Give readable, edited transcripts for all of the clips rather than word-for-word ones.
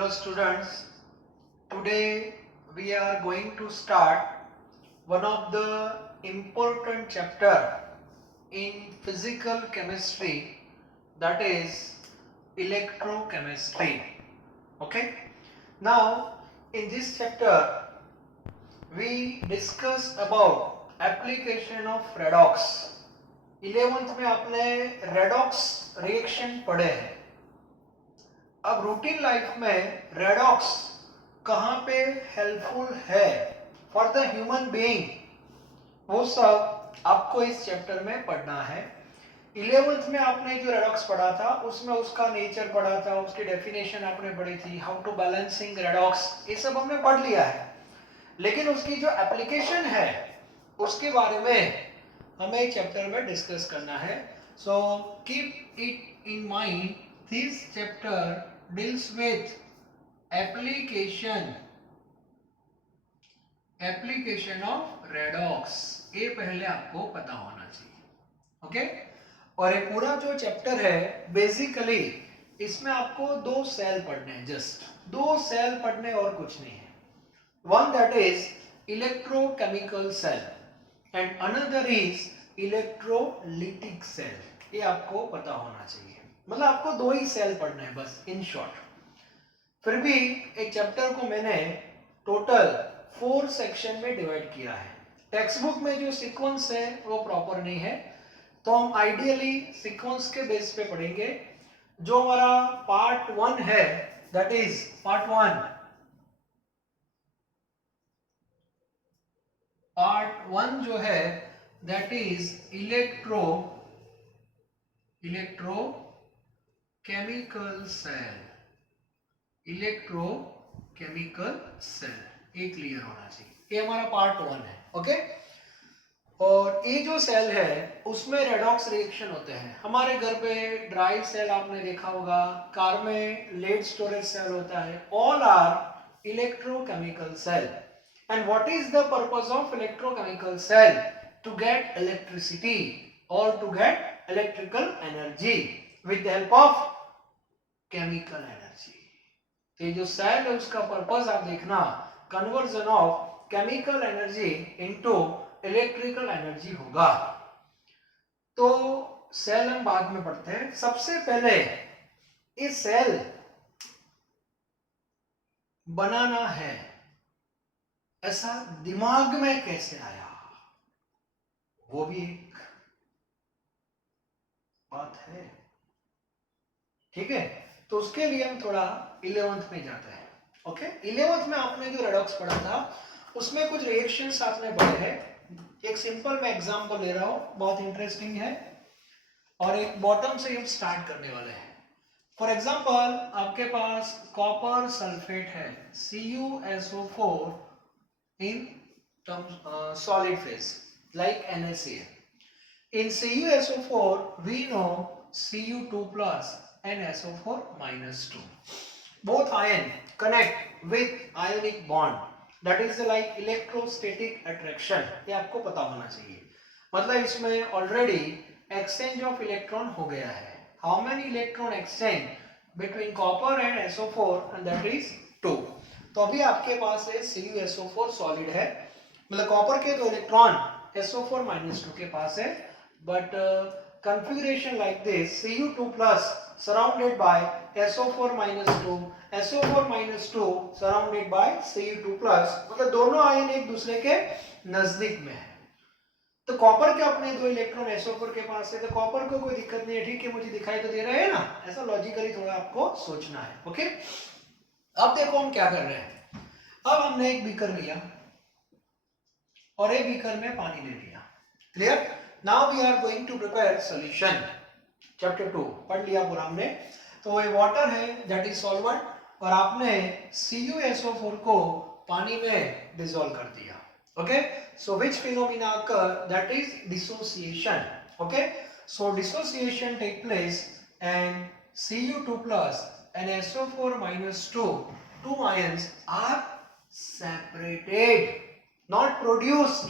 Hello students, today we are going to start one of the important chapter in physical chemistry, that is electrochemistry. Okay, now in this chapter we discuss about application of redox. 11th में आपने redox reaction पढ़े हैं. अब routine life में redox कहाँ पे helpful है for the human being, वो सब आपको इस चैप्टर में पढ़ना है. 11th में आपने जो रेडॉक्स पढ़ा था उसमें उसका नेचर पढ़ा था, उसकी डेफिनेशन आपने पढ़ी थी, हाउ टू बैलेंसिंग रेडॉक्स, ये सब हमने पढ़ लिया है. लेकिन उसकी जो एप्लीकेशन है उसके बारे में हमें चैप्टर में डिस्कस करना है. So keep it in mind, this chapter deals with application of redox. ये पहले आपको पता होना चाहिए. ओके, और ये पूरा जो चैप्टर है बेसिकली इसमें आपको दो सेल पढ़ने हैं, जस्ट दो सेल पढ़ने और कुछ नहीं है. One that is electrochemical cell and another is electrolytic cell. ये आपको पता होना चाहिए. मतलब आपको दो ही सेल पढ़ने हैं बस, इन शॉर्ट. फिर भी एक चैप्टर को मैंने टोटल 4 सेक्शन में डिवाइड किया है. टेक्स्ट बुक में जो सीक्वेंस है वो प्रॉपर नहीं है, तो हम आइडियली सीक्वेंस के बेस पे पढ़ेंगे. जो हमारा पार्ट 1 है, दैट इज पार्ट 1 जो है दैट इज इलेक्ट्रोकेमिकल सेल. ये क्लियर होना चाहिए. ये हमारा पार्ट 1 है. ओके, और ये जो सेल है उसमें रेडॉक्स रिएक्शन होते हैं. हमारे घर पे ड्राई सेल आपने देखा होगा, कार में लेड स्टोरेज सेल होता है. All are electrochemical cell. And what is the purpose of electrochemical cell? To get electricity और to get electrical energy with the help of chemical energy. ये जो cell है उसका पर्पस आप देखना, conversion of chemical energy into electrical energy होगा. तो cell हम बाद में पढ़ते हैं. सबसे पहले इस सेल बनाना है ऐसा दिमाग में कैसे आया, वो भी एक बात है. ठीक है, तो उसके लिए हम थोड़ा 11th में जाते हैं. ओके, 11th में आपने जो रेडॉक्स पढ़ा था उसमें कुछ रिएक्शंस आपने पढ़े हैं. एक सिंपल मैं एग्जांपल ले रहा हूं, बहुत इंटरेस्टिंग है, और एक बॉटम से हम स्टार्ट करने वाले हैं. फॉर एग्जांपल आपके पास कॉपर सल्फेट है, CuSO4 in terms solid phase like NaCl. In CuSO4 we know Cu2 plus and SO4 minus 2. Both ion connect with ionic bond, that is like electrostatic attraction. ये आपको पता होना चाहिए. मतलब इसमें already exchange of electron हो गया है. How many electron exchange between copper and SO4 and that is 2. तो अभी आपके पास है CuSO4 सॉलिड है, मतलब कॉपर के 2 इलेक्ट्रॉन SO4 minus 2 के पास है. But configuration like this, Cu2 plus surrounded by SO4 minus 2, SO4 minus 2 surrounded by Cu2 plus, मतलब दोनों आयन एक दूसरे के नजदीक में है. तो कॉपर के अपने 2 इलेक्ट्रॉन SO4 के पास है, तो कॉपर को कोई दिक्कत नहीं है. ठीक है, मुझे दिखाई तो दे रहा है ना, ऐसा लॉजिकली थोड़ा आपको सोचना है. ओके, अब देखो हम क्या कर रहे हैं. अब हमने एक बीकर लिया और एक बीकर में पानी ले लिया. Clear? Now we are going to prepare solution. Chapter 2 पढ़ लिया पूरा हमने. तो ये वाटर है, that is solvent, और आपने CuSO4 को पानी में डिसॉल्व कर दिया. Okay, so which phenomena occur? That is dissociation. Okay, so dissociation take place and Cu2 plus and SO4 minus 2 ions are separated, not produced.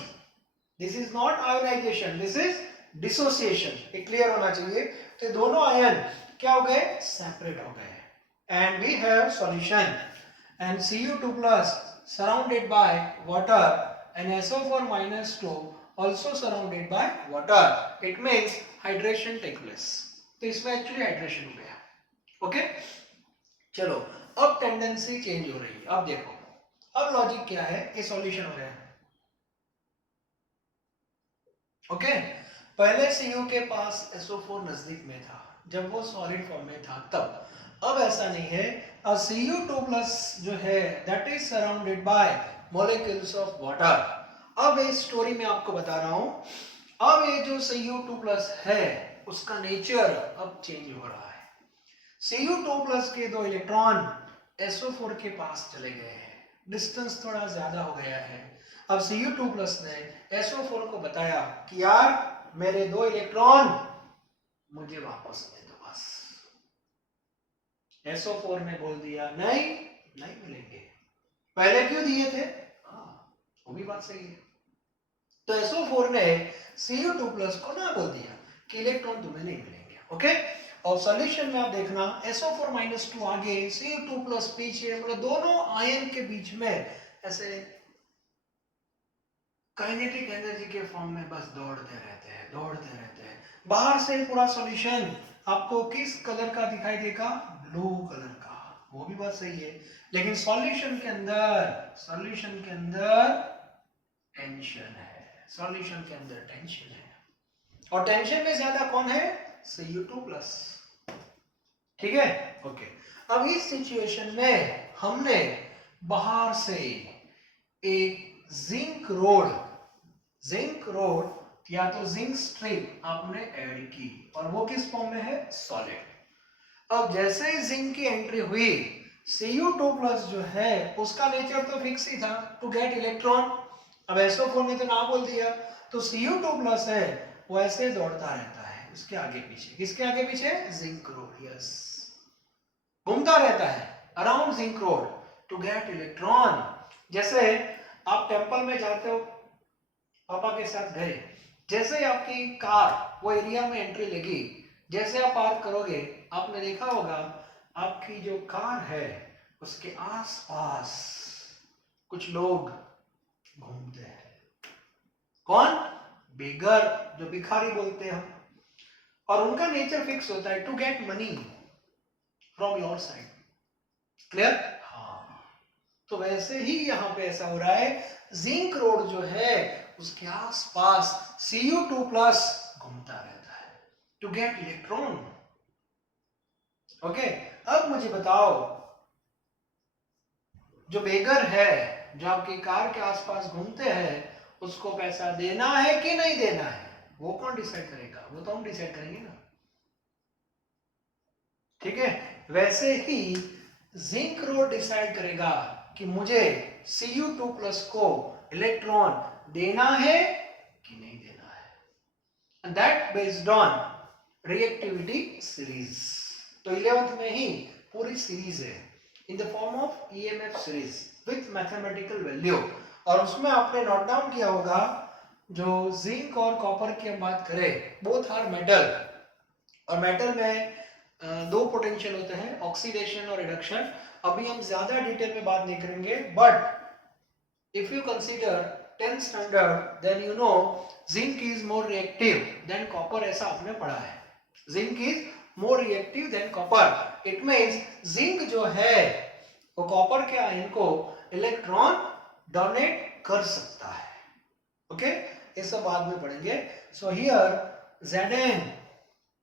This is not ionization, this is dissociation. ये clear होना चाहिए. तो दोनों ion क्या हो गए? Separate हो गए. and we have solution, and Cu2 plus surrounded by water and SO4 minus 2 also surrounded by water. It means hydration take place. तो इसमें एक्चुअली हाइड्रेशन हो गया. ओके, चलो अब टेंडेंसी चेंज हो रही है. अब देखो, अब लॉजिक क्या है, ये सॉल्यूशन हो गया. ओके, पहले Cu के पास SO4 नजदीक में था जब वो सॉलिड फॉर्म में था तब. अब ऐसा नहीं है. अब Cu2 प्लस जो है that is surrounded by molecules of water. अब इस स्टोरी में आपको बता रहा हूं. अब ये जो Cu2 प्लस है उसका नेचर अब चेंज हो रहा है. Cu2 प्लस के दो इलेक्ट्रॉन SO4 के पास चले गए हैं. डिस्टेंस थोड़ा ज्यादा हो गया है. अब Cu2 प्लस ने SO4 को बताया कि यार मेरे दो इलेक्ट्रॉन मुझे वापस दे दो बस. SO4 ने बोल दिया नहीं नहीं मिलेंगे. पहले क्यों दिए थे? वो भी बात सही है. तो SO4 ने Cu2 प्लस को ना बोल दिया कि इलेक्ट्रॉन तुम्हें नहीं मिलेंगे. ओके, और सॉल्यूशन में आप देखना SO4 माइनस 2 आगे, Cu2 प्लस पीछे, मतलब दोनों आयन के बीच में ऐसे काइनेटिक एनर्जी के फॉर्म में बस दौड़ते रहते हैं, दौड़ते रहते हैं. बाहर से पूरा सॉल्यूशन आपको किस कलर का दिखाई देगा? ब्लू कलर का. वो भी बात सही है, लेकिन सॉल्यूशन के अंदर टेंशन है. सॉल्यूशन के अंदर टेंशन है, और टेंशन में ज्यादा कौन है? Cu2 plus. ठीक है, ओके. अब इस सिचुएशन में हमने बाहर से एक जिंक रोड या तो जिंक स्ट्रिप आपने ऐड की, और वो किस फॉर्म में है? सॉलिड. अब जैसे ही जिंक की एंट्री हुई, Cu2 प्लस जो है उसका नेचर तो फिक्स ही था, टू गेट इलेक्ट्रॉन. अब SO4 ने तो ना बोल दिया, तो Cu2 प्लस है वो ऐसे दौड़ता रहता है उसके आगे पीछे. किसके आगे पीछे? Zinc road. यस, घूमता रहता है around zinc rod to get electron. जैसे आप टेंपल में जाते हो, पापा के साथ गए, जैसे ही आपकी कार वो एरिया में एंट्री लेगी, जैसे आप पार्क करोगे, आपने देखा होगा आपकी जो कार है उसके आसपास कुछ लोग घूमते हैं. कौन? बेगर, जो भिखारी बोलते हैं हम. और उनका नेचर फिक्स होता है to get money from your side. Clear? हाँ. तो वैसे ही यहां पे ऐसा हो रहा है, जिंक रोड जो है उसके आसपास Cu2 प्लस घूमता रहता है टू गेट इलेक्ट्रॉन. ओके, अब मुझे बताओ, जो बेगर है जो आपकी कार के आसपास घूमते हैं, उसको पैसा देना है कि नहीं देना है? वो कौन डिसाइड करेगा? वो तो हम डिसाइड करेंगे ना. ठीक है, वैसे ही जिंक रोड डिसाइड करेगा कि मुझे Cu2 प्लस को इलेक्ट्रॉन देना है कि नहीं देना है. And that based on reactivity series. तो 11th में ही पूरी सीरीज है in the form of EMF series with mathematical value. और उसमें आपने नोट डाउन किया होगा, जो जिंक और कॉपर की हम बात करें, बोथ आर मेटल, और मेटल में दो पोटेंशियल होते हैं, ऑक्सीडेशन और रिडक्शन. अभी हम ज्यादा डिटेल में बात नहीं करेंगे, but if you consider 10th standard then you know zinc is more reactive than copper. ऐसा आपने पढ़ा है, zinc is more reactive than copper. It means zinc जो है वो कॉपर के आयन को इलेक्ट्रॉन डोनेट कर सकता है. ओके, ये सब बाद में पढ़ेंगे. So here Zn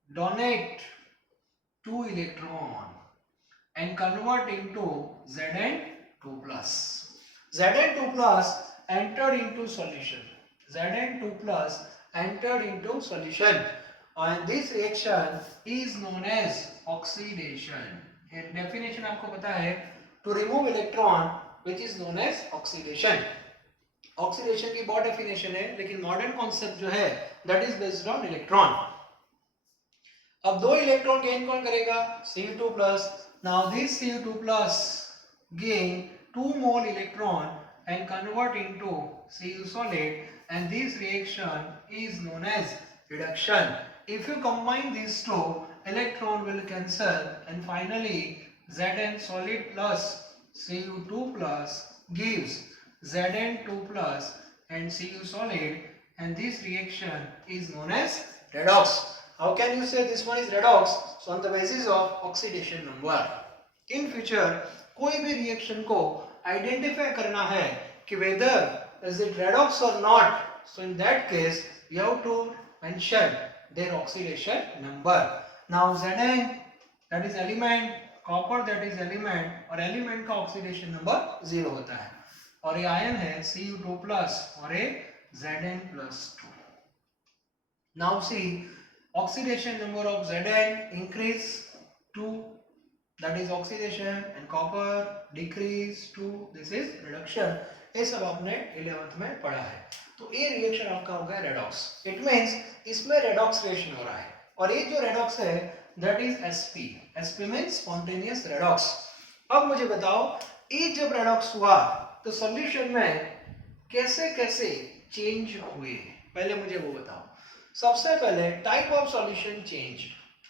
donate 2 electron and convert into Zn2 plus. Zn2 plus entered into solution. Zn2 plus entered into solution, and this reaction is known as oxidation. Here definition आपको पता है, to remove electron which is known as oxidation. Oxidation की बहुत definition है, लेकिन modern concept जो है that is based on electron. अब दो इलेक्ट्रॉन गेन कौन करेगा? Cu2 plus. Now this Cu2 plus gain 2 more electron and convert into Cu solid, and this reaction is known as reduction. If you combine these two, electron will cancel and finally Zn solid plus Cu2 plus gives Zn2 plus and Cu solid, and this reaction is known as redox. How can you say this one is redox? So on the basis of oxidation number. In future कोई भी reaction को identify करना है कि whether is it redox or not, so in that case we have to mention their oxidation number. Now Zn that is element, copper that is element, और element का oxidation number 0 होता है, और ये आयन है Cu2 plus और ये Zn plus 2. Now see, oxidation number of Zn increase 2, that is oxidation, and copper decrease 2, this is reduction. ये सब आपने 11th में पढ़ा है. तो ये रिएक्शन आपका होगा रेडॉक्स. इट मींस इसमें रेडॉक्स रिएक्शन हो रहा है, और ये जो रेडॉक्स है that is Sp. Sp means spontaneous redox. अब मुझे बताओ, ये जब रेडॉक्स हुआ तो सॉल्यूशन में कैसे कैसे चेंज हुए, पहले मुझे वो बताओ. सबसे पहले type of solution change.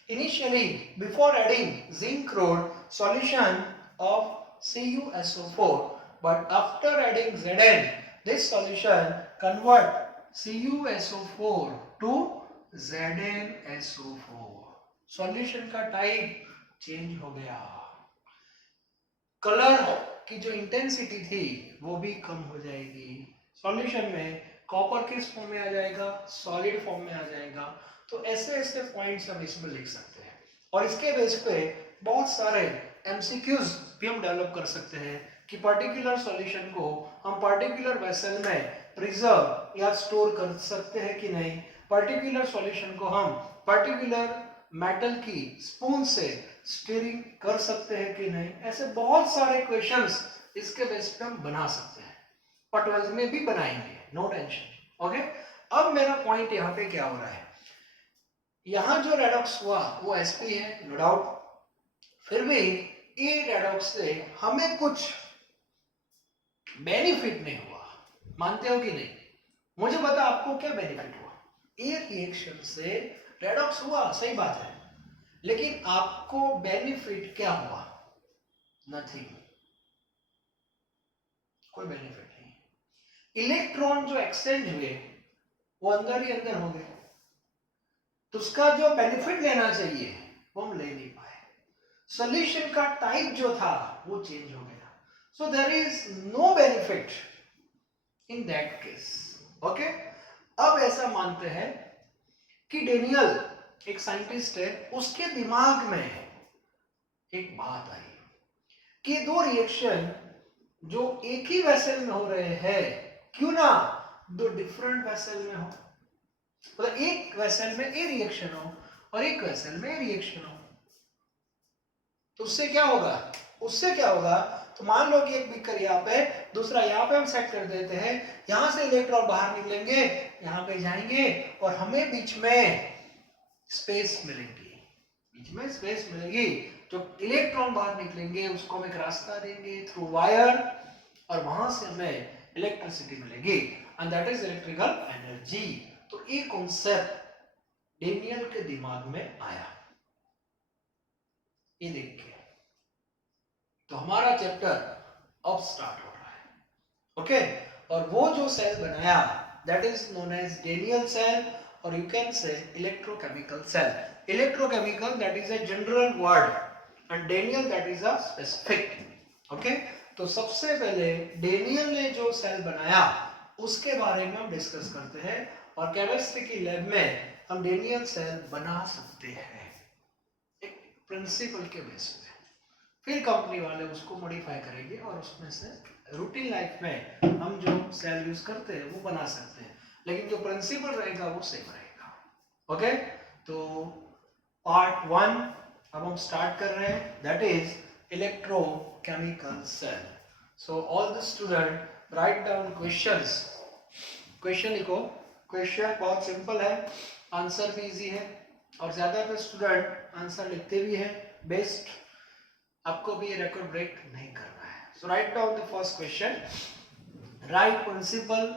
Initially, before adding zinc chloride, solution of CuSO4, but after adding Zn, this solution convert CuSO4 to ZnSO4. Solution का टाइप चेंज हो गया. कलर की जो इंटेंसिटी थी वो भी कम हो जाएगी. सॉल्यूशन में कॉपर किस फॉर्म में आ जाएगा, सॉलिड फॉर्म में आ जाएगा. तो ऐसे ऐसे पॉइंट्स हम इसमें लिख सकते हैं, और इसके बेस पे बहुत सारे एमसीक्यूज भी हम डेवलप कर सकते हैं कि पर्टिकुलर सॉल्यूशन को हम पर्टिकुलर वेसल में प्रिजर्व या स्टोर कर सकते हैं कि नहीं, पर्टिकुलर सॉल्यूशन को हम पर्टिकुलर मेटल की स्पून से स्टीयरिंग कर सकते हैं कि नहीं. ऐसे बहुत सारे क्वेश्चंस इसके बेस पे हम बना सकते हैं, पटवाज में भी बनाएंगे, नो टेंशन. ओके, अब मेरा पॉइंट यहाँ पे क्या हो रहा है, यहाँ जो रेडॉक्स हुआ वो Sp है, नो डाउट. फिर भी ये रेडॉक्स से हमें कुछ बेनिफिट नहीं हुआ, मानते हो कि नहीं? मुझे बता आपको क्या बेनिफिट हुआ. ये रिएक्शन से रेडॉक्स हुआ, सही बात है, लेकिन आपको बेनिफिट क्या हुआ? नथिंग, कोई बेनिफिट नहीं. इलेक्ट्रॉन जो एक्सचेंज हुए वो अंदर ही अंदर हो गए, तो उसका जो बेनिफिट लेना चाहिए वो हम ले नहीं पाए. सॉल्यूशन का टाइप जो था वो चेंज हो गया, so there is no benefit in that case. Okay, अब ऐसा मानते हैं कि डेनियल एक साइंटिस्ट है, उसके दिमाग में एक बात आई कि दो रिएक्शन जो एक ही वेसल में हो रहे हैं, क्यों ना दो डिफरेंट वेसल में हो. मतलब एक वेसल में ए रिएक्शन हो और एक वेसल में रिएक्शन हो, तो उससे क्या होगा, उससे क्या होगा, तो मान लो कि एक बीकर यहाँ पे, दूसरा यहाँ पे हम सेट कर देते हैं. यहां से इलेक्ट्रॉन बाहर निकलेंगे, यहाँ पे जाएंगे, और हमें बीच में स्पेस मिलेगी, बीच में स्पेस मिलेगी. जो इलेक्ट्रॉन बाहर निकलेंगे उसको हम एक रास्ता देंगे थ्रू वायर, और वहां से हमें इलेक्ट्रिसिटी मिलेगी, and that is electrical energy. तो ये कॉन्सेप्ट डेनियल के दिमाग में आया, ये देख के. तो हमारा चैप्टर अब स्टार्ट हो रहा है. ओके, और वो जो सेल बनाया that is known as Daniell cell, और you can say electrochemical cell. Electrochemical that is a general word, and Daniell that is a specific. Okay, तो सबसे पहले डेनियल ने जो सेल बनाया उसके बारे में हम डिस्कस करते हैं, और केमिस्ट्री की लैब में हम डेनियल सेल बना सकते हैं एक प्रिंसिपल के बेस पे. फिर कंपनी वाले उसको मॉडिफाई करेंगे, और उसमें से रूटीन लाइफ में हम जो सेल यूज करते हैं वो बना सकते हैं, लेकिन जो प्रिंसिपल रहेगा वो सेम रहेगा. ओके, तो पार्ट 1 अब हम स्टार्ट कर रहे हैं, that is electrochemical cell. So all the student write down questions. Question लिखो. क्वेश्चन बहुत सिंपल है, आंसर भी इजी है, और ज्यादातर स्टूडेंट आंसर लिखते भी हैं. बेस्ट, आपको भी रिकॉर्ड ब्रेक नहीं करना है. So write down the first question. Write principle,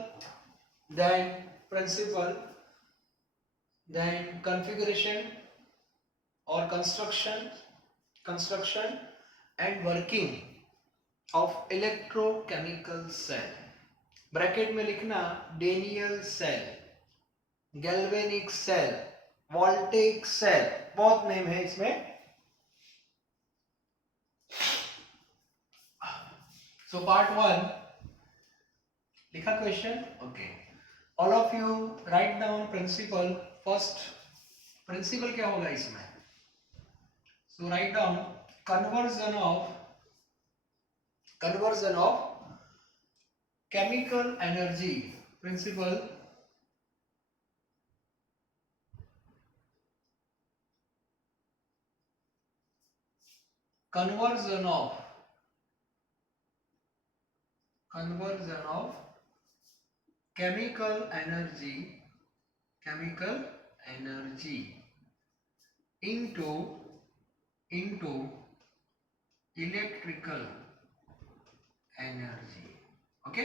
then configuration और construction and working of electrochemical cell, bracket में लिखना Daniell cell, galvanic cell, voltaic cell, बहुत नेम है इसमें. सो पार्ट 1 लिखा question. Okay, all of you write down principle. First principle क्या होगा इसमें? So write down conversion of chemical energy. Principle conversion of chemical energy into electrical energy. Okay,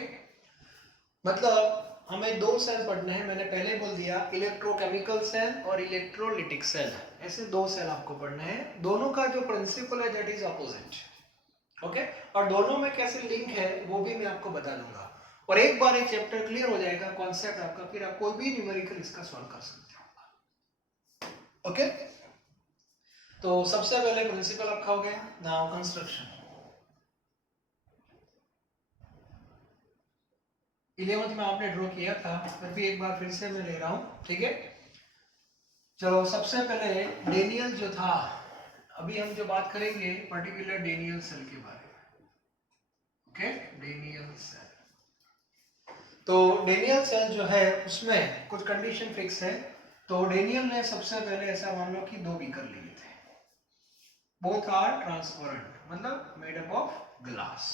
मतलब हमें दो सेल पढ़ने हैं. मैंने पहले बोल दिया इलेक्ट्रोकेमिकल सेल और इलेक्ट्रोलिटिक सेल, ऐसे दो सेल आपको पढ़ने हैं. दोनों का जो प्रिंसिपल है दैट इज अपोजिट. ओके, और दोनों में कैसे लिंक है वो भी मैं आपको बता दूंगा. और एक बार एक चैप्टर क्लियर हो जाएगा कॉन्सेप्ट आपका, फिर आप कोई भी न्यूमेरिकल इसका सॉल्व कर सकते हो. ओके, तो सबसे पहले प्रिंसिपल आपका हो गया. Now construction. 11th में आपने ड्रॉ किया था, फिर भी एक बार फिर से मैं ले रहा हूं. ठीक है, चलो सबसे पहले डेनियल जो था, अभी हम जो बात करेंगे पर्टिकुलर डेनियल सेल के बारे में. Okay, Daniell cell. तो डेनियल सेल जो है उसमें कुछ कंडीशन फिक्स है. तो डेनियल ने सबसे पहले ऐसा मान लो कि दो बीकर लिए थे. बोथ आर ट्रांसपेरेंट, मतलब made up of glass.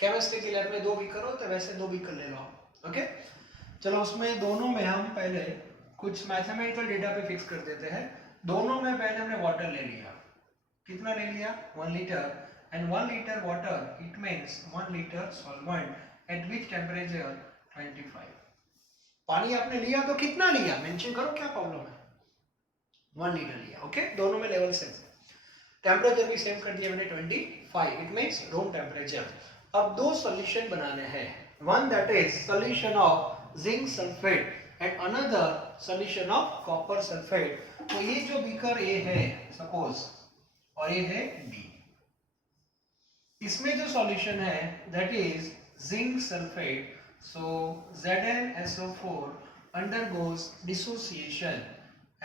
Chemistry की लैब में दो बीकर हो तो वैसे दो बीकर ले लो. ओके, चलो उसमें दोनों में हम पहले कुछ मैथमेटिकल डेटा पे फिक्स कर देते हैं. दोनों में पहले हमने वाटर ले लिया. कितना ले लिया? 1 litre. And 1 litre water it means 1 litre solvent eight which temperature 25. पानी आपने लिया तो कितना लिया मेंशन करो, क्या प्रॉब्लम है? 1 लीटर लिया. ओके, दोनों में लेवल सेम. टेम्परेचर भी सेम कर दिया मैंने 25. It means room temperature. अब दो सॉल्यूशन बनाने हैं. One that is solution of zinc sulphate and another solution of copper sulphate. तो ये जो बीकर ए है सपोज, और ये है डी. इसमें जो सॉल्यूशन है that is zinc sulphate. So ZnSO4 undergoes dissociation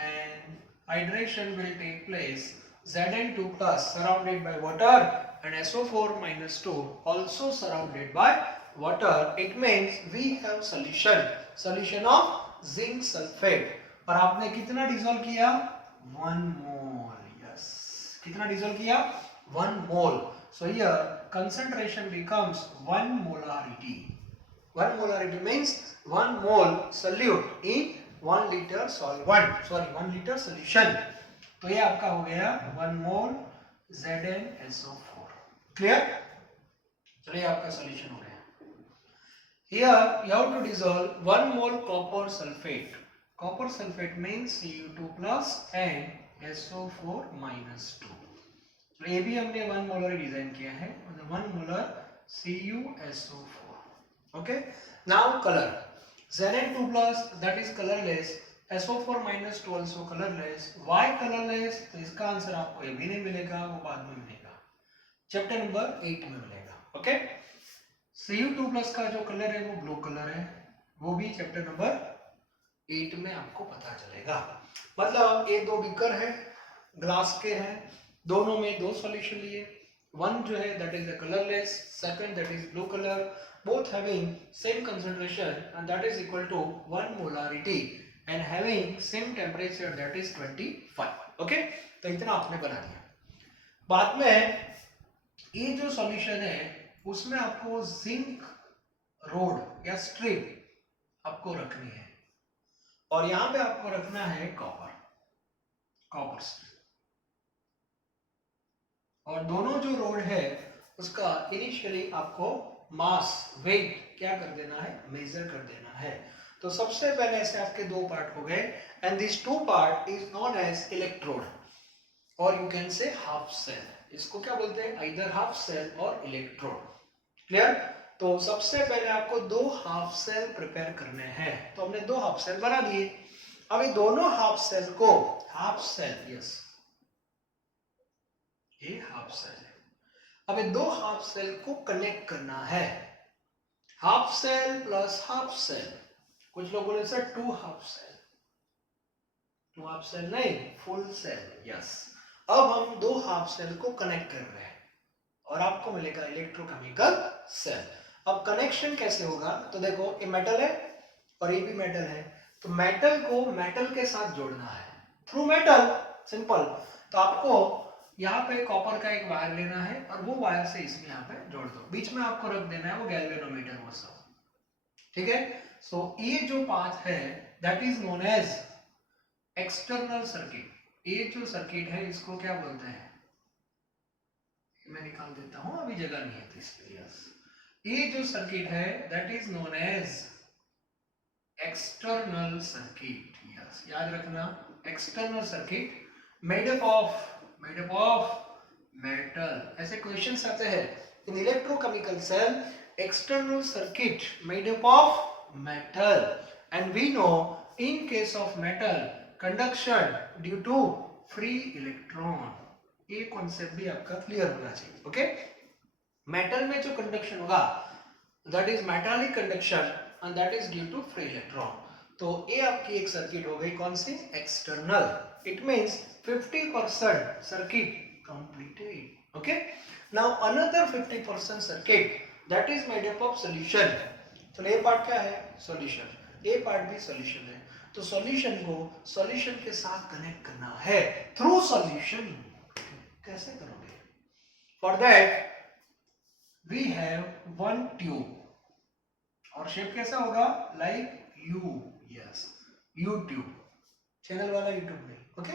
and hydration will take place. Zn2 plus surrounded by water and SO4 minus 2 also surrounded by water. It means we have solution of zinc sulfate. और आपने कितना dissolve किया? 1 मोल. Yes, कितना dissolve किया? 1 मोल. So here concentration becomes 1 molarity. 1 molarity means 1 mole solute in 1 liter solvent, sorry 1 liter solution. तो ये आपका हो गया 1 mole ZnSO4. क्लियर? चलिए आपका सॉल्यूशन हो गया. Here you have to dissolve 1 mole copper sulfate. Copper sulfate means Cu2 plus and SO4 minus 2. तो ये भी हमने 1 मोलर डिजाइन किया है, 1 molar CuSO4. Okay, now color. Zn2 plus that is colorless, SO4 minus 2 also colorless. Why colorless? तो इसका answer आपको ये भी नहीं मिलेगा, वो बाद में मिलेगा, चैप्टर नंबर 8 में मिलेगा. ओके, Cu2 plus का जो कलर है वो ब्लू कलर है, वो भी चैप्टर नंबर 8 में आपको पता चलेगा. मतलब ये दो बीकर है, ग्लास के हैं, दोनों में दो सॉल्यूशन लिए. वन जो है that is the colorless, second that is blue color, both having same concentration and that is equal to 1 molarity and having same temperature that is 25. Okay, तो इतना आपने बना लिया. बाद में ये जो सॉल्यूशन है उसमें आपको जिंक रोड या स्ट्रिप आपको रखनी है, और यहां पे आपको रखना है कॉपर स्ट्रिप. और दोनों जो रोड है उसका इनिशियली आपको मास वेट क्या कर देना है? मेजर कर देना है. तो सबसे पहले ऐसे आपके दो पार्ट हो गए and this two part is known as electrode और you can say half cell. इसको क्या बोलते हैं, आइदर हाफ सेल और इलेक्ट्रोड। क्लियर? तो सबसे पहले आपको 2 हाफ सेल प्रिपेयर करने हैं, तो हमने 2 हाफ सेल बना दिए। अब ये दोनों हाफ सेल को, हाफ सेल, यस ये हाफ सेल है, अब ये 2 हाफ सेल को कनेक्ट करना है। Half cell plus half cell, कुछ लोग बोले sir 2 half cell, 2 half cell नहीं, फुल सेल, यस। अब हम 2 हाफ सेल को कनेक्ट कर रहे हैं और आपको मिलेगा इलेक्ट्रोकेमिकल सेल। अब कनेक्शन कैसे होगा, तो देखो ये मेटल है और ये भी मेटल है, तो मेटल को मेटल के साथ जोड़ना है थ्रू मेटल, सिंपल। तो आपको यहाँ पे कॉपर का एक वायर लेना है और वो वायर से इसमें यहाँ पे जोड़ दो, बीच में आपको रख देना है वो गैल्वेनोमीटर, वो सब, ठीक है। सो ये जो पाथ है that is known as external circuit. ये जो सर्किट है इसको क्या बोलते हैं, मैं निकाल देता हूं, अभी जगह नहीं है तो इसके लिए। ये जो सर्किट है that is known as external circuit, yes याद रखना, external circuit made up of metal. ऐसे क्वेश्चंस आते हैं in electrochemical cell, external circuit made up of metal, and we know in case of metal conduction due to free electron. ये concept भी आपका clear होना चाहिए, ओके। मेटल में जो कंडक्शन होगा that is metallic conduction and that is due to free electron. तो ये आपकी एक सर्किट हो गई, कौन सी, external. It means 50% circuit completed, okay. Now another 50% circuit that is made up of solution। तो ये पार्ट क्या है, सॉल्यूशन, ये पार्ट भी सॉल्यूशन है। तो सॉल्यूशन को सॉल्यूशन के साथ कनेक्ट करना है थ्रू सॉल्यूशन। कैसे करोगे, for that we have one tube और शेप कैसा होगा, like U, yes U tube, channel वाला यूट्यूब नहीं, ओके।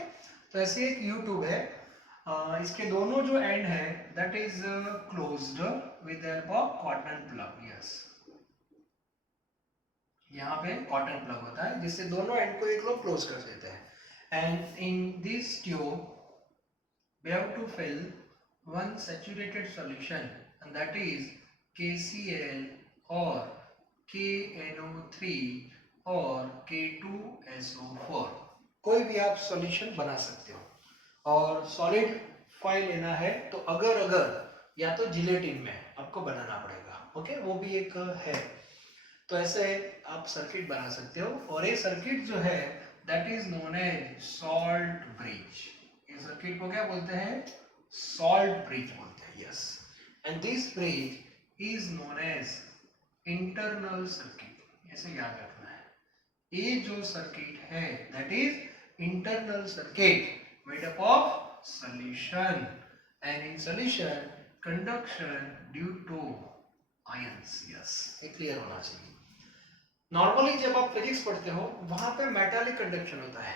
तो ऐसे एक यूट्यूब है, इसके दोनों जो एंड है that is closed with help of cotton plug, yes यहाँ पे कॉटन प्लग होता है जिससे दोनों एंड को एक लोग क्लोज कर देते हैं। And in this tube we have to fill one saturated solution and that is KCl or KNO3 और K2SO4, कोई भी आप सॉल्यूशन बना सकते हो। और सॉलिड फाइल लेना है तो अगर या तो जिलेटिन में आपको बनाना पड़ेगा, ओके, वो भी एक है। तो ऐसे आप सर्किट बना सकते हो और ये सर्किट जो है that is known as salt bridge. ये सर्किट को क्या बोलते हैं, सॉल्ट ब्रिज बोलते हैं, yes. And this bridge is known as internal circuit, ऐसे याद रखना है। ये जो सर्किट है that is internal circuit made up of solution, and in solution conduction due to ions, yes ये क्लियर होना चाहिए। नॉर्मली जब आप फिजिक्स पढ़ते हो वहां पे मेटालिक कंडक्शन होता है,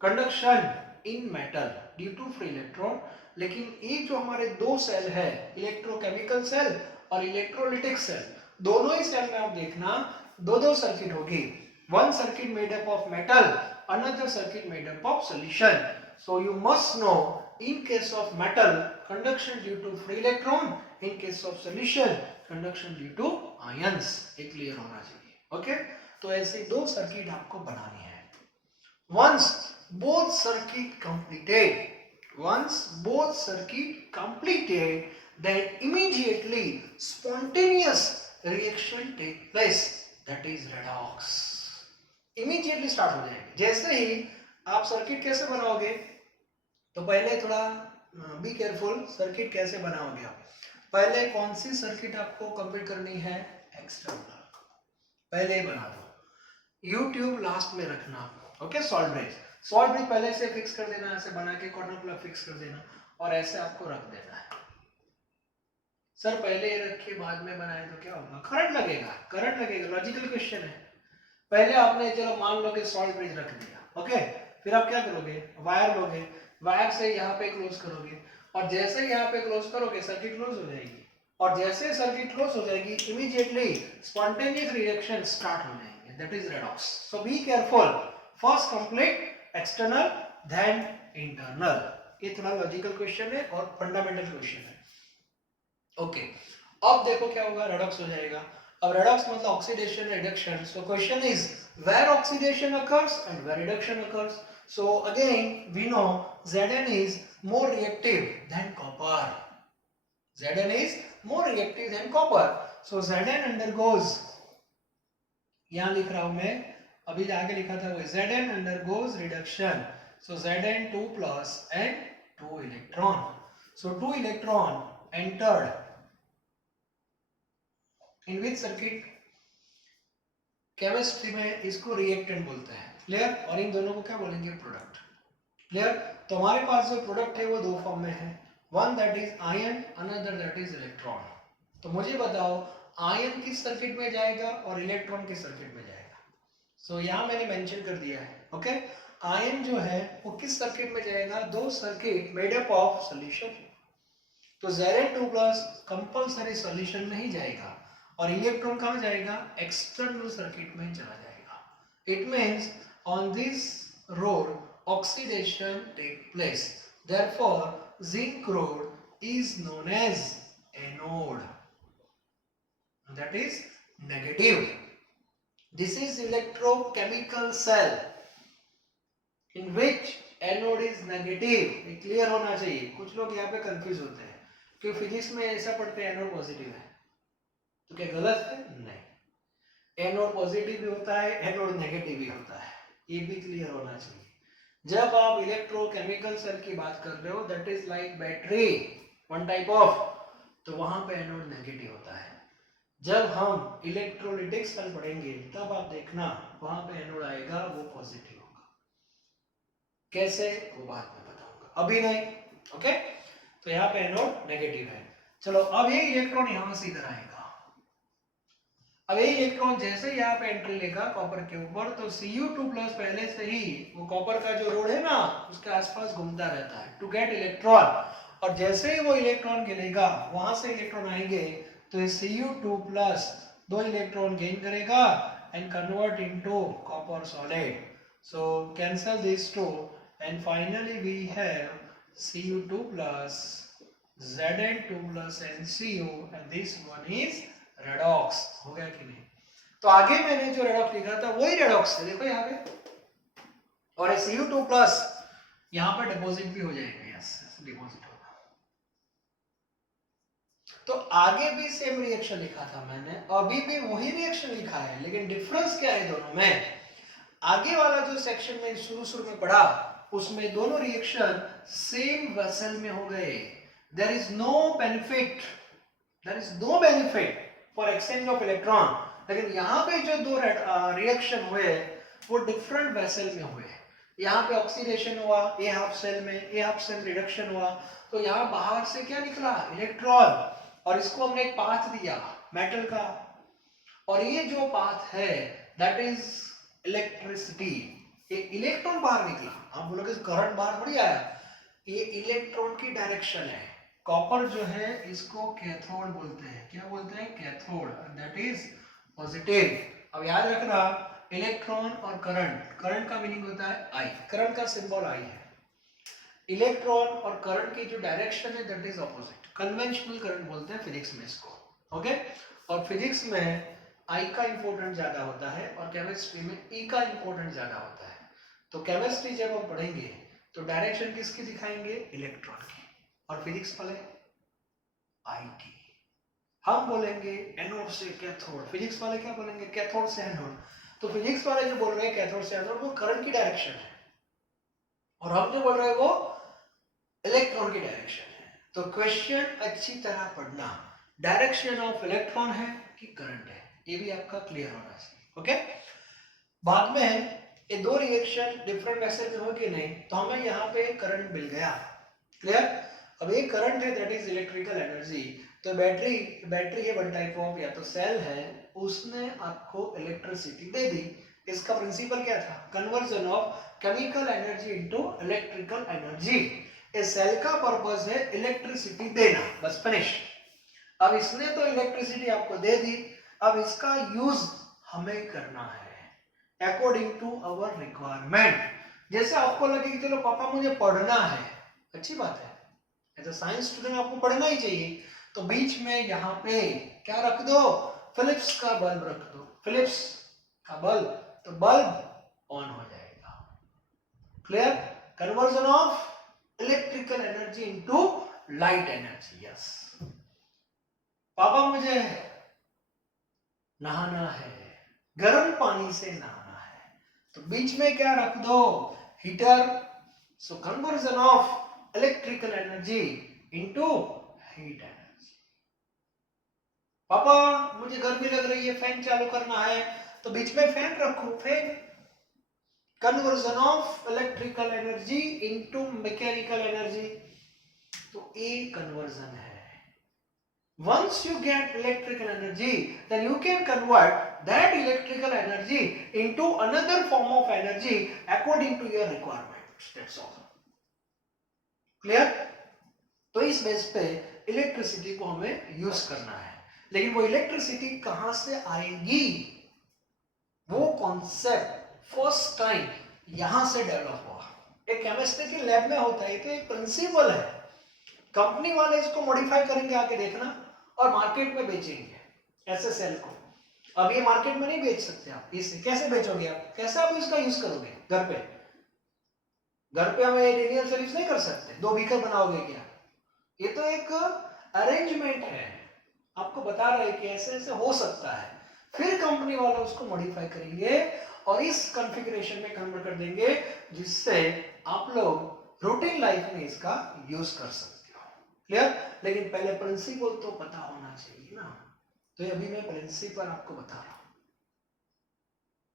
conduction in metal due to free electron, लेकिन ये जो हमारे दो सेल है, इलेक्ट्रोकेमिकल सेल और इलेक्ट्रोलिटिक सेल, दोनों ही सेल में आप देखना दो सर्किट होगी, one circuit made up of metal, another circuit made up of solution। So you must know in case of metal conduction due to free electron, in case of solution conduction due to ions, ये clear होना चाहिए, okay. तो ऐसे दो circuit आपको बनानी है। Once both circuit completed, then immediately spontaneous reaction take place, that is redox। Immediately start हो जाएंगे। जैसे ही आप सर्किट कैसे बनाओगे, तो पहले थोड़ा बी केयरफुल, सर्किट कैसे बनाओगे आप, पहले कौन सी सर्किट आपको कंप्लीट करनी है, एक्सटर्नल, पहले ही बना दो, यूट्यूब लास्ट में रखना, ओके। सॉल्ट ब्रिज पहले से फिक्स कर देना, ऐसे बना के कॉर्नर प्लग फिक्स कर देना और ऐसे आपको रख देना है। सर पहले ये रखे बाद में बनाए तो क्या होगा, करंट लगेगा, लॉजिकल क्वेश्चन है। पहले आपने चलो मान लो कि सॉल्ट ब्रिज रख दिया, ओके, फिर आप क्या करोगे, वायर लोगे, वायर से यहाँ पे क्लोज करोगे और जैसे यहाँ पे क्लोज करोगे सर्किट क्लोज हो जाएगी, और जैसे सर्किट क्लोज हो जाएगी इमीडिएटली स्पॉन्टेनियस रिएक्शन स्टार्ट हो जाएंगे, that is redox. So be careful, first complete external then internal, ये थोड़ा लॉजिकल क्वेश्चन है और फंडामेंटल क्वेश्चन है। ओके, अब देखो क्या होगा, रेडॉक्स हो जाएगा। अब रेडॉक्स मतलब oxidation reduction. So question is where oxidation occurs and where reduction occurs. So again we know Zn is more reactive than copper. Zn is more reactive than copper. So Zn undergoes, यहाँ लिख रहा हूं मैं, अभी आगे लिखा था वो, Zn undergoes reduction. So Zn 2 plus and 2 electron. So 2 electron entered in which circuit, chemistry में इसको रिएक्टेंट बोलते हैं, क्लियर, और इन दोनों को क्या बोलेंगे, प्रोडक्ट, क्लियर। तो हमारे पास जो प्रोडक्ट है वो दो फॉर्म में है, one that is ion, another that is electron. तो मुझे बताओ आयन किस सर्किट में जाएगा और इलेक्ट्रॉन किस सर्किट में जाएगा। सो यहाँ मैंने मेंशन कर दिया है, ओके। आयन जो है वो किस सर्किट में जाएगा, दो circuit made up of solution. तो Zn2+ कंपलसरी सॉल्यूशन में ही जाएगा और इलेक्ट्रॉन कहाँ जाएगा, एक्सटर्नल सर्किट में चला जाएगा। It means on this rod oxidation take place, therefore zinc rod is known as anode, that is negative. This is electrochemical cell in which anode is negative. ये clear होना चाहिए, कुछ लोग यहाँ पे कंफ्यूज होते हैं कि फिजिक्स में ऐसा पढ़ते हैं एनोड पॉजिटिव है, तो क्या गलत है, नहीं, एनोड पॉजिटिव भी होता है, एनोड नेगेटिव भी होता है, ये भी क्लियर होना चाहिए। जब आप इलेक्ट्रोकेमिकल सेल की बात कर रहे हो, that is like battery, one type of, तो वहां पे एनोड नेगेटिव होता है। जब हम इलेक्ट्रोलिटिक सेल पढ़ेंगे तब आप देखना वहां पे एनोड आएगा, वो पॉजिटिव होगा। कैसे, वो बाद में बताऊंगा, अभी नहीं, ओके। तो यहाँ पे एनोड नेगेटिव है। चलो अब ये इलेक्ट्रॉन यहां से इधर आएगा। अब ये इलेक्ट्रॉन जैसे यहाँ पे एंट्री लेगा कॉपर के ऊपर, तो Cu2+ पहले से ही वो कॉपर का जो रोड है ना उसके आसपास घूमता रहता है टू गेट इलेक्ट्रॉन, और जैसे ही वो इलेक्ट्रॉन गिरेगा वहां से इलेक्ट्रॉन आएंगे तो ये Cu2+ दो इलेक्ट्रॉन गेन करेगा and convert into copper solid. So cancel this two and finally we have Cu2+, Zn2+ and Cu, and this one is redox. हो गया कि नहीं। तो आगे मैंने जो रेडॉक्स लिखा था वही रेडॉक्स है, देखो यहाँ पे, और ये Cu2+ यहाँ पर डिपॉजिट भी हो जाएगा, यस डिपॉजिट होगा। तो आगे भी सेम रिएक्शन लिखा था मैंने, अभी भी वही रिएक्शन लिखा है, लेकिन डिफरेंस क्या है दोनों में, आगे वाला जो सेक्शन में शुरू में पढ़ा उसमें दोनों रिएक्शन सेम वेसल में हो गए। There is no benefit for exchange of electron, लेकिन यहाँ पे जो दो रिएक्शन हुए वो डिफरेंट वेसल में हुए। यहाँ पे ऑक्सीडेशन हुआ ए हाफ सेल में, ए हाफ सेल रिडक्शन हुआ, तो यहाँ बाहर से क्या निकला, इलेक्ट्रॉन, और इसको हमने एक पाथ दिया मेटल का, और ये जो पाथ है दैट इज इलेक्ट्रिसिटी। ये इलेक्ट्रॉन बाहर निकला, आप बोलोगे करंट बाहर थोड़ी आया, ये इलेक्ट्रॉन की डायरेक्शन है। कॉपर जो है इसको कैथोड बोलते हैं, क्या बोलते हैं, कैथोड, दैट इज पॉजिटिव। अब याद रखना इलेक्ट्रॉन और करंट का मीनिंग होता है आई, करंट का सिंबल आई है। इलेक्ट्रॉन और करंट की जो डायरेक्शन है that is opposite, conventional current बोलते हैं फिजिक्स में इसको, ओके। और फिजिक्स में आई का इंपॉर्टेंट ज्यादा होता है और केमिस्ट्री में ई का इंपॉर्टेंट ज्यादा होता है। तो केमिस्ट्री जब हम पढ़ेंगे तो डायरेक्शन किसकी दिखाएंगे, इलेक्ट्रॉन की, और फिजिक्स वाले आई की। हम बोलेंगे एनोड से कैथोड, फिजिक्स वाले क्या बोलेंगे, कैथोड से एनोड। तो फिजिक्स वाले जो बोल रहे हैं कैथोड से एनोड वो करंट की डायरेक्शन है, और हम जो बोल रहे हैं वो इलेक्ट्रॉन की डायरेक्शन है। तो क्वेश्चन अच्छी तरह पढ़ना, डायरेक्शन ऑफ इलेक्ट्रॉन है कि करंट है, ये भी आपका क्लियर होना चाहिए, ओके। बाद में ये दो रिएक्शन डिफरेंट वेसल में हो कि नहीं, तो हमें यहाँ पे करंट मिल गया, क्लियर। अब ये करंट है दैट इज इलेक्ट्रिकल एनर्जी। तो बैटरी है वन टाइप ऑफ, या तो सेल है, उसने आपको इलेक्ट्रिसिटी दे दी। इसका प्रिंसिपल क्या था, conversion of chemical energy into electrical energy. इस सेल का पर्पस है इलेक्ट्रिसिटी देना, बस फिनिश। अब इसने तो इलेक्ट्रिसिटी आपको दे दी, अब इसका यूज हमें करना है अकॉर्डिंग टू आवर रिक्वायरमेंट। जैसे आपको लगे कि चलो पापा मुझे पढ़ना है, अच्छी बात है, एज अ साइंस स्टूडेंट आपको पढ़ना ही चाहिए। तो बीच में यहाँ पे क्या रख दो, फिलिप्स का बल्ब रख दो, फिलिप्स का बल्ब, तो बल्ब ऑन हो जाएगा। Clear? Conversion of electrical energy into light energy. Yes papa मुझे नहाना है, गर्म पानी से नहाना है, तो बीच में क्या रख दो, heater. So conversion of electrical energy into heat energy. पापा मुझे गर्मी लग रही है, फैन चालू करना है, तो बीच में फैन रखो, fan. Conversion of electrical energy into mechanical energy, तो ए कन्वर्जन है। Once you get electrical energy, then you can convert that electrical energy into another form of energy according to your requirements. That's all. Clear? तो इस base पे electricity को हमें use करना है, लेकिन वो इलेक्ट्रिसिटी कहां से आएगी, वो कॉन्सेप्ट फर्स्ट टाइम यहां से डेवलप हुआ। एक केमिस्ट्री की लैब में होता है, तो एक प्रिंसिपल है, कंपनी वाले इसको मॉडिफाई करेंगे, आके देखना, और मार्केट में बेचेंगे ऐसे सेल को। अब ये मार्केट में नहीं बेच सकते आप, इसे कैसे बेचोगे आप, कैसे आप इसका यूज करोगे घर पे? घर पे हम रेडियल सेल यूज नहीं कर सकते, 2 बीकर बनाओगे क्या? ये तो एक अरेंजमेंट है, आपको बता रहे हैं कि ऐसे ऐसे हो सकता है, फिर कंपनी वाले उसको मॉडिफाई करेंगे और इस कॉन्फ़िगरेशन में कन्वर्ट कर देंगे, जिससे आप लोग रूटीन लाइफ में इसका यूज कर सकते हो। क्लियर? लेकिन पहले प्रिंसिपल तो पता होना चाहिए ना, तो अभी मैं प्रिंसिपल आपको बता रहा हूं।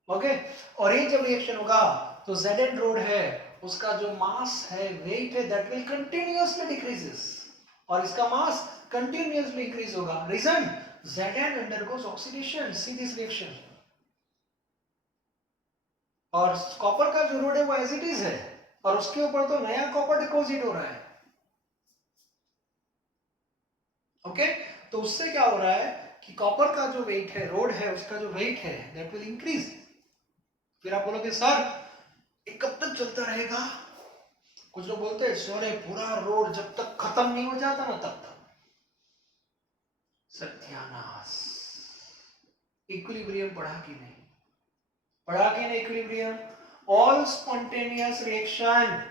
ओके? और ये जब रिएक्शन होगा तो Zn रोड है, उसका जो मास है, वेट है, दैट विल कंटिन्यूअसली डिक्रीजेस, और इसका मास कंटिन्यूअसली इंक्रीज होगा। Reason, Zn undergoes oxidation, see this reaction. और कॉपर का जो रोड है वो एज इट इज है, और उसके ऊपर तो नया कॉपर डिपॉजिट हो रहा है। ओके? तो उससे क्या हो रहा है कि कॉपर का जो वेट है, रोड है, उसका जो वेट है, दैट विल इंक्रीज। फिर आप बोलोगे सर ये कब तक चलता रहेगा? कुछ लोग बोलते हैं सर ये पूरा रोड जब तक खत्म नहीं हो जाता ना तब तक। सत्यानाश। इक्विलिब्रियम पढ़ा कि नहीं? पढ़ा कि नहीं equilibrium? All spontaneous reaction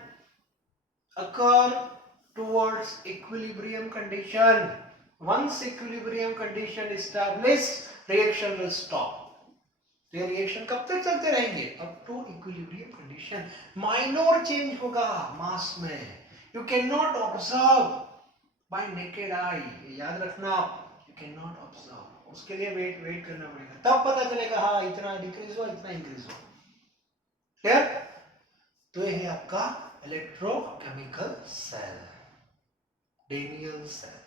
occur towards equilibrium condition. Once equilibrium condition established, reaction will stop. तो ये रिएक्शन कब तक चलते रहेंगे? Up to equilibrium condition. Minor change होगा मास में, you can not observe by naked eye, याद रखना आप, यू कैन नॉट ऑब्जर्व, उसके लिए वेट करना पड़ेगा, तब पता चलेगा हाँ इतना डिक्रीज हुआ, इतना इंक्रीज हुआ। क्लियर? तो ये है आपका electrochemical cell, Daniell cell.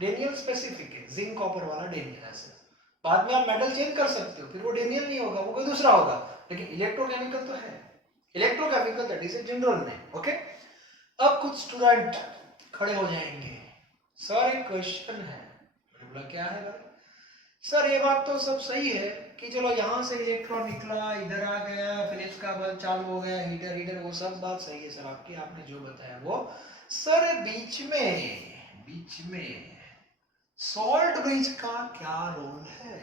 Daniell specific है, जिंक कॉपर वाला डेनियल ऐसे। बाद में आप मेटल चेंज कर सकते हो, फिर वो डेनियल नहीं होगा, वो कोई दूसरा होगा, लेकिन इलेक्ट्रोकेमिकल तो है। Electrochemical that is a general name. Okay? अब कुछ स्टूडेंट खड़े हो जाएंगे, सर एक क्वेश्चन है। मैंने बोला क्या है भाई? सर ये बात तो सब सही है कि चलो यहाँ से इलेक्ट्रॉन निकला, इधर आ गया, फिलिप्स का बल्ब चालू हो गया, हीटर, वो सब बात सही है सर आपकी, आपने जो बताया वो। सर बीच में सॉल्ट ब्रिज का क्या रोल है?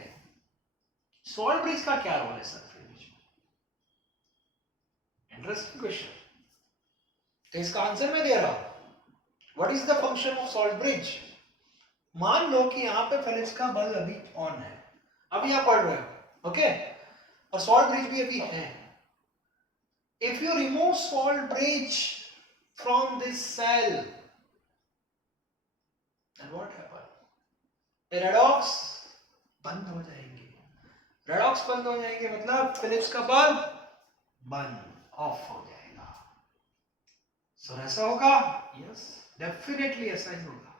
सॉल्ट ब्रिज का क्या रोल है सर फिर बीच में? Interesting question. तो इसका आंसर मैं दे रहा हूं। What is the function of salt bridge? मान लो कि यहाँ पे फिलिप्स का बल्ब अभी ऑन है, अभी आप पढ़ रहे हो, ओके? और सॉल्ट ब्रिज भी अभी है। If you remove salt bridge from this cell, then what happen? Redox बंद हो जाएंगे। रेडॉक्स बंद हो जाएंगे मतलब फिलिप्स का बल्ब बंद, ऑफ हो जाएगा। सो ऐसा होगा? यस, डेफिनेटली ऐसा ही होगा।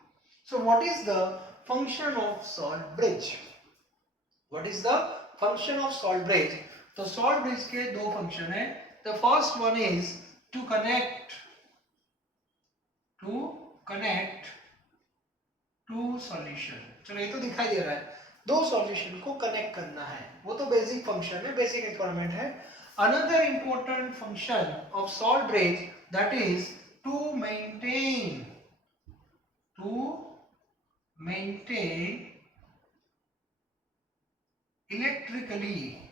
So what is the function of salt bridge? What is the function of salt bridge? तो salt bridge के दो फंक्शन है। The first one is to connect two solution। चलो ये तो दिखाई दे रहा है, दो सॉल्यूशन को कनेक्ट करना है, वो तो बेसिक फंक्शन है, बेसिक रिक्वायरमेंट है। Another important function of salt bridge that is to maintain maintain electrically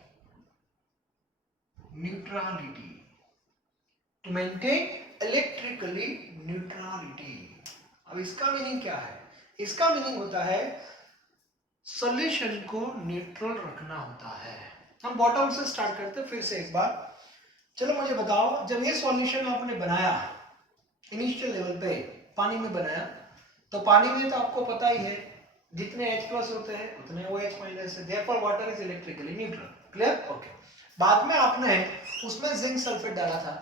neutrality. To maintain electrically neutrality. अब इसका मीनिंग क्या है? इसका मीनिंग होता है सॉल्यूशन को न्यूट्रल रखना होता है। हम बॉटम से स्टार्ट करते हैं फिर से एक बार। चलो मुझे बताओ, जब ये सॉल्यूशन आपने बनाया इनिशियल लेवल पे, पानी में बनाया, तो पानी में तो आपको पता ही है जितने H+ होते हैं उतने OH- है, therefore water is electrically neutral. Clear? Okay. बाद में आपने उसमें जिंक सल्फेट डाला था,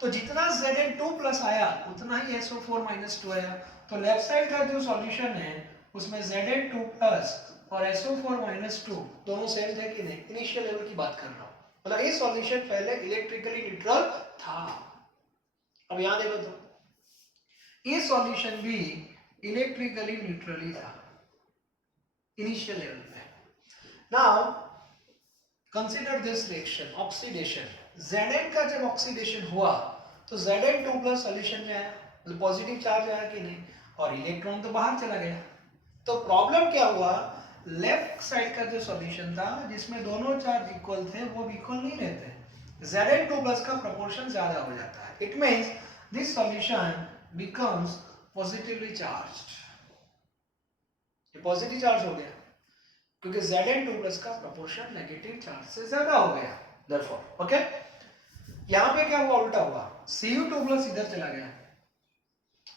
तो जितना Zn2+ आया उतना ही SO4 - 2 आया। तो लेफ्ट साइड का जो सॉल्यूशन है उसमें Zn2+ और SO4 - 2 दोनों सेम थे कि नहीं? इनिशियल लेवल की बात कर रहा हूँ, मतलब ये सॉल्यूशन पहले इलेक्ट्रिकली न्यूट्रल था। अब यहां देखो तो ये सॉल्यूशन भी इलेक्ट्रिकली न्यूट्रली था इनिशियल लेवल पे। Now consider this reaction oxidation. Zn का जब ऑक्सीडेशन हुआ तो Zn2+ सॉल्यूशन में आया, मतलब पॉजिटिव चार्ज आया कि नहीं, और इलेक्ट्रॉन तो बाहर चला गया। तो प्रॉब्लम क्या हुआ, लेफ्ट साइड का जो सॉल्यूशन था जिसमें दोनों चार्ज इक्वल थे वो इक्वल नहीं रहते, Zn2+ का प्रोपोर्शन ज्यादा हो जाता है। It means this solution becomes positively charged. ये पॉजिटिव चार्ज हो गया क्योंकि Zn2+ का प्रोपोर्शन नेगेटिव चार्ज से ज्यादा हो गया। देयरफॉर ओके, यहां पे क्या हुआ, उल्टा हुआ, Cu2+ इधर चला गया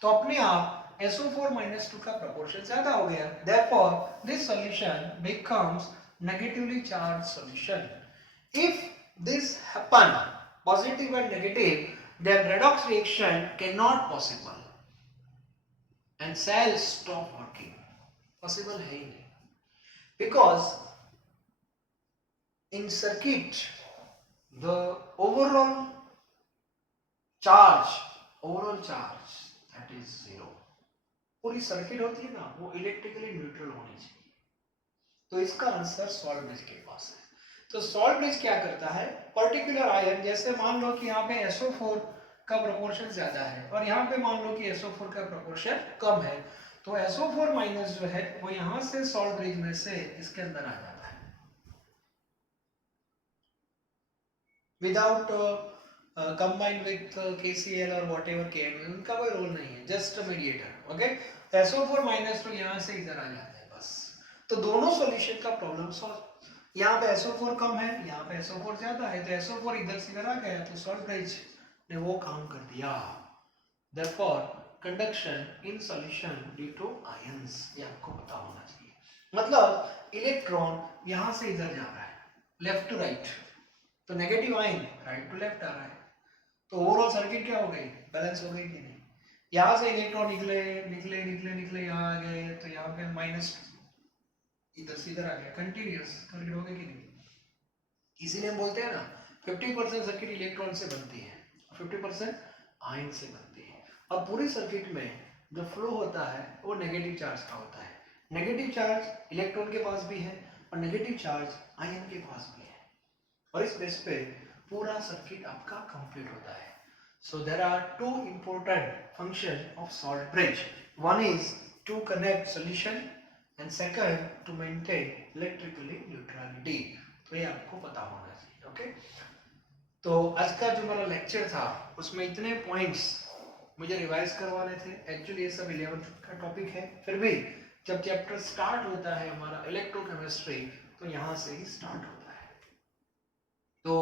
तो अपने आप SO4 - 2 का प्रोपोर्शन ज्यादा हो गया। Therefore, this solution becomes negatively charged solution. If this happen, positive and negative, then redox reaction cannot possible, and cells stop working. Possible है ही नहीं, because in circuit the overall charge that is 0. पूरी circuit होती है ना वो electrically neutral होनी चाहिए। तो इसका आंसर सॉल्ट ब्रिज के पास है। तो सॉल्ट ब्रिज क्या करता है, पर्टिकुलर आयन, जैसे मान लो कि यहाँ पे SO4 का प्रोपोर्शन ज्यादा है और यहाँ पे मान लो कि SO4 का प्रोपोर्शन कम है, तो SO4- जो है वो यहाँ से सॉल्ट ब्रिज में से इसके अंदर आ जाता है विदाउट कंबाइंड विथ KCl और whatever KMl, उनका कोई रोल नहीं है, जस्ट मीडिएटर। ओके, SO4- तो यहाँ से इधर आ जाता है बस। तो दोनों सॉल्यूशन का प्रॉब्लम सॉल्व। यहाँ पे SO4 कम है, यहाँ पे SO4 ज्यादा है, तो SO4 इधर से इधर आ गया, तो सॉल्ट ब्रिज ने वो काम कर दिया। Therefore, conduction in solution due to ions, ये आपको पता होना चाहिए। मतलब इलेक्ट्रॉन यहाँ से इधर जा रहा है, लेफ्ट टू राइट, तो negative ion right to left आ रहा है, तो ओवरऑल सर्किट क्या हो गई, बैलेंस हो गई कि नहीं। यहाँ से इलेक्ट्रॉन निकले निकले निकले निकले यहाँ आ गए, तो यहाँ पे माइनस इधर से इधर आ गया, कंटिन्यूअस सर्किट हो गई कि नहीं। इसीलिए हम बोलते हैं ना 50% सर्किट इलेक्ट्रॉन से बनती है, 50% आयन से बनती है। और पूरी सर्किट में जो फ्लो होता है वो नेगेटिव चार्ज का होता है। नेगेटिव चार्ज इलेक्ट्रॉन के पास भी है और नेगेटिव चार्ज आयन के पास भी है, और इस बेस पे पूरा सर्किट आपका कंप्लीट होता है। So there are two important function of salt bridge, one is to connect solution and second to maintain electrically neutrality. तो ये आपको पता होना चाहिए। ओके, तो आज का जो मेरा लेक्चर था उसमें इतने पॉइंट्स मुझे रिवाइज करवाने थे। एक्चुअली ये सब 11th का टॉपिक है, फिर भी जब चैप्टर स्टार्ट होता है हमारा इलेक्ट्रोकेमिस्ट्री तो यहाँ से ही स्टार्ट होता है। तो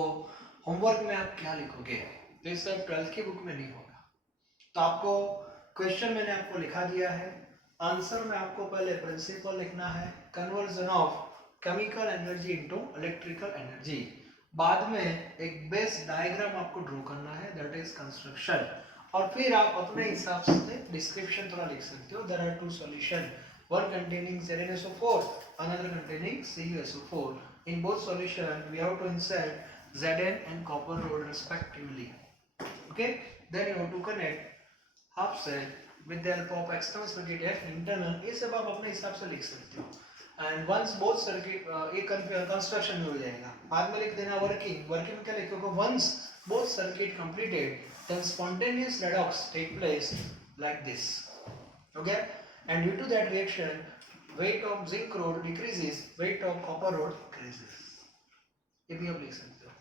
होमवर्क में आप क्या लिखोगे, तो ये सब 12th की बुक में नहीं होगा। तो आपको क्वेश्चन मैंने आपको लिखा दिया है, आंसर में आपको पहले प्रिंसिपल लिखना है, conversion of chemical energy into electrical energy, बाद में एक बेस डायग्राम आपको ड्रॉ करना है, दैट इज कंस्ट्रक्शन, और फिर आप अपने हिसाब से डिस्क्रिप्शन थोड़ा लिख सकते हो। There are two solution, one containing ZnSO4, another containing CuSO4. In both solution we have to insert Zn and copper rod respectively. Okay, then you have to connect half cell with the help of external circuit F internal, ये सब आप अपने हिसाब से लिख सकते हो। and once both circuit एक कंस्ट्रक्शन में हो जाएगा, बाद में लिख देना वर्किंग, वर्किंग क्या लिखोगे, once both circuit completed then spontaneous redox take place like this. Okay, and due to that reaction weight of zinc rod decreases, weight of copper rod increases. ये भी आप लिख सकते हो.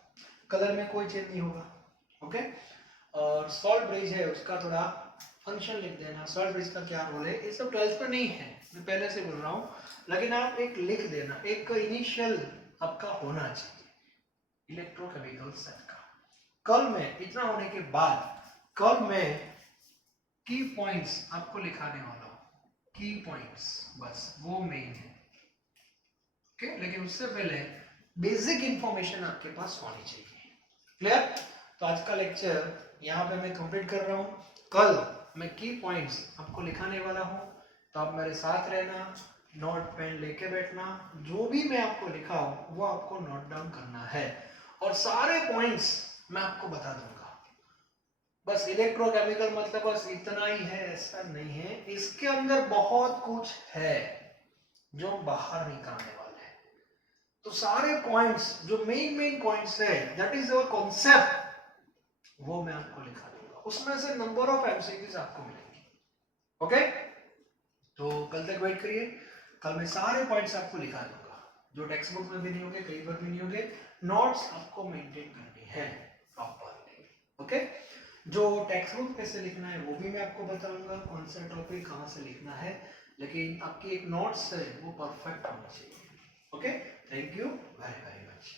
कलर में कोई चेंज नहीं होगा. ओके. और सॉल्ट ब्रिज है उसका थोड़ा फंक्शन लिख देना. सॉल्ट ब्रिज का क्या रोल है ये सब 12th में नहीं है, मैं पहले से बोल रहा हूँ, लेकिन आप एक लिख देना. एक इनिशियल आपका होना चाहिए इलेक्ट्रोकेमिकल सेट का. कल में इतना होने के बाद कल में की पॉइंट्स आपको लिखाने वाला हूँ. की पॉइंट्स बस वो मेन है. ओके. लेकिन उससे पहले बेसिक इंफॉर्मेशन आपके पास होनी चाहिए. क्लियर. तो आज का लेक्चर यहाँ पे मैं कंप्लीट कर रहा हूँ. कल मैं की पॉइंट्स आपको लिखाने वाला हूँ, तो आप मेरे साथ रहना, नोट पेन लेके बैठना. जो भी मैं आपको लिखा हूँ वो आपको नोट डाउन करना है और सारे पॉइंट्स मैं आपको बता दूंगा. बस इलेक्ट्रोकेमिकल मतलब बस इतना ही है ऐसा नहीं है, इसके अंदर बहुत कुछ है जो बाहर निकालने वाले हैं. तो सारे पॉइंट्स जो मेन पॉइंट्स है, दैट इज योर कॉन्सेप्ट, वो मैं आपको लिखा दूंगा. उसमें से नंबर ऑफ एमसीक्यूज आपको मिलेंगे. ओके. तो कल तक वेट करिए. कल मैं सारे पॉइंट्स आपको लिखा दूंगा जो टेक्स्ट बुक में भी नहीं होंगे, कहीं पर भी नहीं होंगे. नोट्स आपको मेंटेन करनी है प्रॉपरली. ओके. जो टेक्स्ट बुक पे से लिखना है वो भी मैं आपको बताऊंगा, कौन सा टॉपिक कहाँ से लिखना है, लेकिन आपकी एक नोट्स है वो परफेक्ट होना चाहिए. Okay. Thank you very very much.